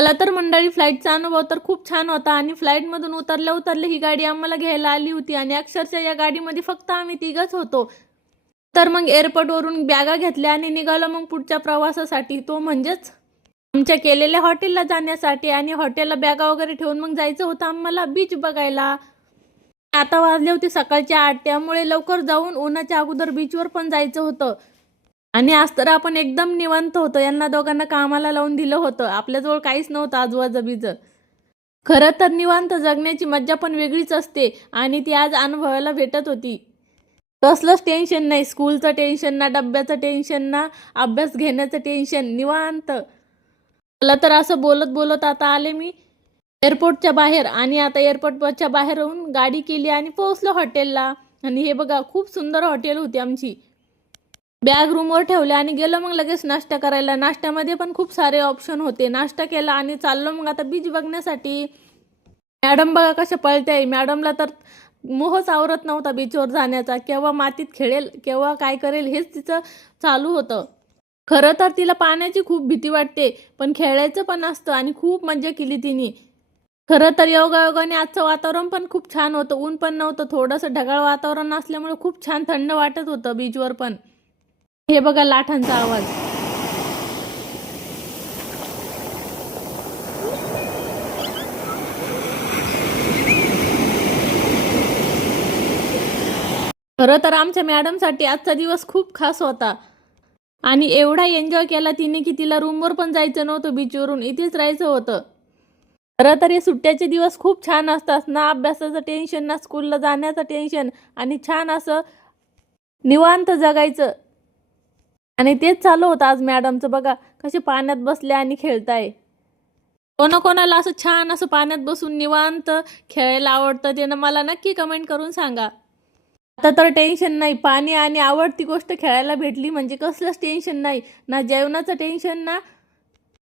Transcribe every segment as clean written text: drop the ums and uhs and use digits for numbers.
चला तर मंडळी, फ्लाईटचा अनुभव तर खूप छान होता आणि फ्लाईटमधून उतरल्या ही गाडी आम्हाला घ्यायला आली होती आणि अक्षरशः या गाडीमध्ये फक्त आम्ही तिघच होतो. तर मग एअरपोर्टवरून बॅगा घेतल्या आणि निघालो मग पुढच्या प्रवासासाठी, तो म्हणजेच आमच्या केलेल्या हॉटेलला जाण्यासाठी. आणि हॉटेलला बॅगा वगैरे ठेवून मग जायचं होतं आम्हाला बीच बघायला. आता वाजले होते सकाळचे 8, त्यामुळे लवकर जाऊन उन्हाच्या अगोदर बीचवर पण जायचं होतं. आणि आज तर आपण एकदम निवांत होतो. यांना दोघांना कामाला लावून दिलं होतं, आपल्याजवळ काहीच नव्हतं आजूबाजूबीज. खरं तर निवांत जगण्याची मज्जा पण वेगळीच असते आणि ती आज अनुभवायला भेटत होती. कसलंच टेन्शन नाही, स्कूलचं टेन्शन ना, डब्याचं टेन्शन ना, अभ्यास घेण्याचं टेन्शन, निवांत. मला तर असं बोलत बोलत आता आले मी एअरपोर्टच्या बाहेर. आणि आता एअरपोर्टच्या बाहेर येऊन गाडी केली आणि पोहोचलो हॉटेलला. आणि हे बघा, खूप सुंदर हॉटेल होती आमची. बॅग रूमवर ठेवल्या आणि गेलो मग लगेच नाश्ता करायला. नाश्त्यामध्ये पण खूप सारे ऑप्शन होते. नाश्ता केला आणि चाललो मग आता बीच बघण्यासाठी. मॅडम बघा कशा पळते. मॅडमला तर मोहच आवरत नव्हता बीचवर जाण्याचा. केव्हा मातीत खेळेल, केव्हा काय करेल हेच तिचं चालू होतं. खरं तर तिला पाण्याची खूप भीती वाटते, पण खेळायचं पण असतं आणि खूप मजा केली तिने. खरं तर योगायोगाने आजचं वातावरण पण खूप छान होतं. ऊन पण नव्हतं, थोडंसं ढगाळ वातावरण असल्यामुळे खूप छान थंड वाटत होतं बीचवर पण. हे बघा लाटांचा आवाज. खरं तर आमच्या मॅडमसाठी आजचा दिवस खूप खास होता आणि एवढा एन्जॉय केला तिने की तिला रूमवर पण जायचं नव्हतं, बीचवरून इथेच राहायचं होतं. खरं तर हे सुट्ट्याचे दिवस खूप छान असतात ना, अभ्यासाचं टेन्शन ना, स्कूलला जाण्याचं टेन्शन, आणि छान असं निवांत जगायचं. आणि तेच चालू होतं आज मॅडमचं. बघा कसे पाण्यात बसले आणि खेळताय. कोणाकोणाला असं छान असं पाण्यात बसून निवांत खेळायला आवडतं ते ना, मला नक्की कमेंट करून सांगा. आता तर टेन्शन नाही, पाणी आणि आवडती गोष्ट खेळायला भेटली म्हणजे कसलंच टेन्शन नाही. ना जेवणाचं टेन्शन ना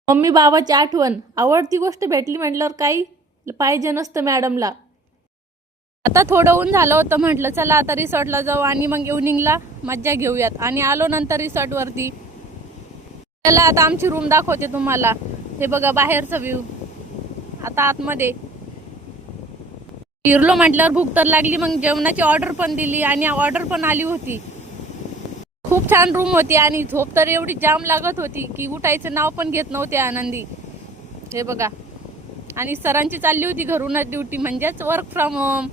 मम्मी बाबाची आठवण. आवडती गोष्ट भेटली म्हटल्यावर काही पाहिजे नसतं मॅडमला. आता थोडं ऊन झालं होतं, म्हटलं चला आता रिसॉर्टला जाऊ आणि मग इव्हनिंगला मज्जा घेऊयात. आणि आलो नंतर रिसॉर्टवरती. चला आता आमची रूम दाखवते तुम्हाला. हे बघा बाहेरचा व्ह्यू. आता आतमध्ये फिरलो म्हटल्यावर भूक तर लागली, मग जेवणाची ऑर्डर पण दिली आणि ऑर्डर पण आली होती. खूप छान रूम होती आणि झोप तर एवढी जाम लागत होती की उठायचं नाव पण घेत नव्हते आनंदी. हे बघा. आणि सरांची चालली होती घरूनच ड्युटी, म्हणजेच वर्क फ्रॉम होम.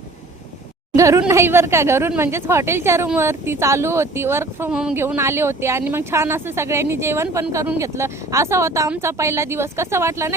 घरून नाही बरं का, घरून म्हणजेच हॉटेलच्या रूमवर ती चालू होती. वर्क फ्रॉम होम घेऊन आले होते आणि मग छान असं सगळ्यांनी जेवण पण करून घेतलं. असा होता आमचा पहिला दिवस. कसा वाटला ना